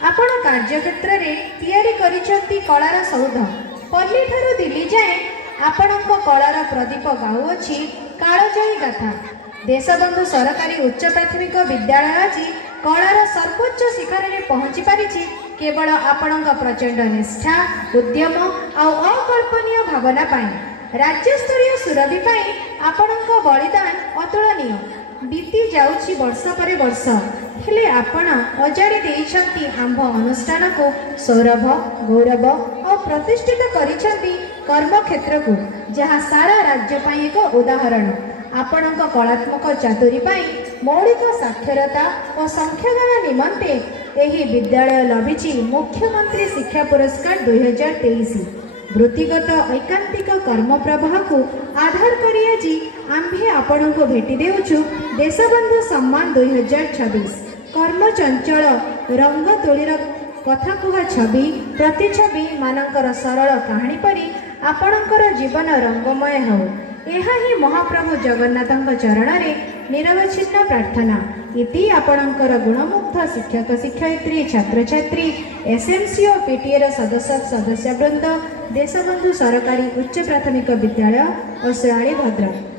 आपण कार्यक्षेत्र में कलार सौध पल्ली ठारू दिल्ली जाए आपणक कलार प्रदीप गाऊँगी कालजयी गाथा। देशबंधु सरकारी उच्च प्राथमिक विद्यालय आज कलार सर्वोच्च शिखर में पहुँची पारी केवल आपणक प्रचंड निष्ठा उद्यम अकल्पनीय भावना पाई। राज्यस्तरीय सुरभि पाई आपणक बलिदान अतुलनीय। बीती जाउछि वर्ष पर वर्ष हेले आपण अजाड़ी देइछंती आंभ अनुष्ठान को सौरभ गौरव और प्रतिष्ठित करिछंती कर्म क्षेत्र को जहाँ सारा राज्य पाई एक उदाहरण। आपणक कलात्मक चातुरी पाई मौलिक साक्षरता और संख्यागान निमंते एही विद्यालय लभिछि मुख्यमंत्री शिक्षा पुरस्कार 2023। वृत्तिगत ऐकांतिक कर्म प्रवाह को आधार करी आज आम्भे आपण को भेटी देउछु देशबंधु सम्मान 2026। कर्म चंचल रंग तोलीर कथा कुहा छवि प्रतिछवि मानकर सरल कहानी परी आपणकर जीवन रंगमय हो। यह ही महाप्रभु जगन्नाथଙ୍କ चरणरे निरवच्छिन्न प्रार्थना। इति आपणकर गुणमुग्ध शिक्षक शिक्षयित्री छात्र छात्री एसएमसी और पीटीए सदस्य वृंद देशबंधु सरकारी उच्च प्राथमिक विद्यालय ओसराळी भद्रक।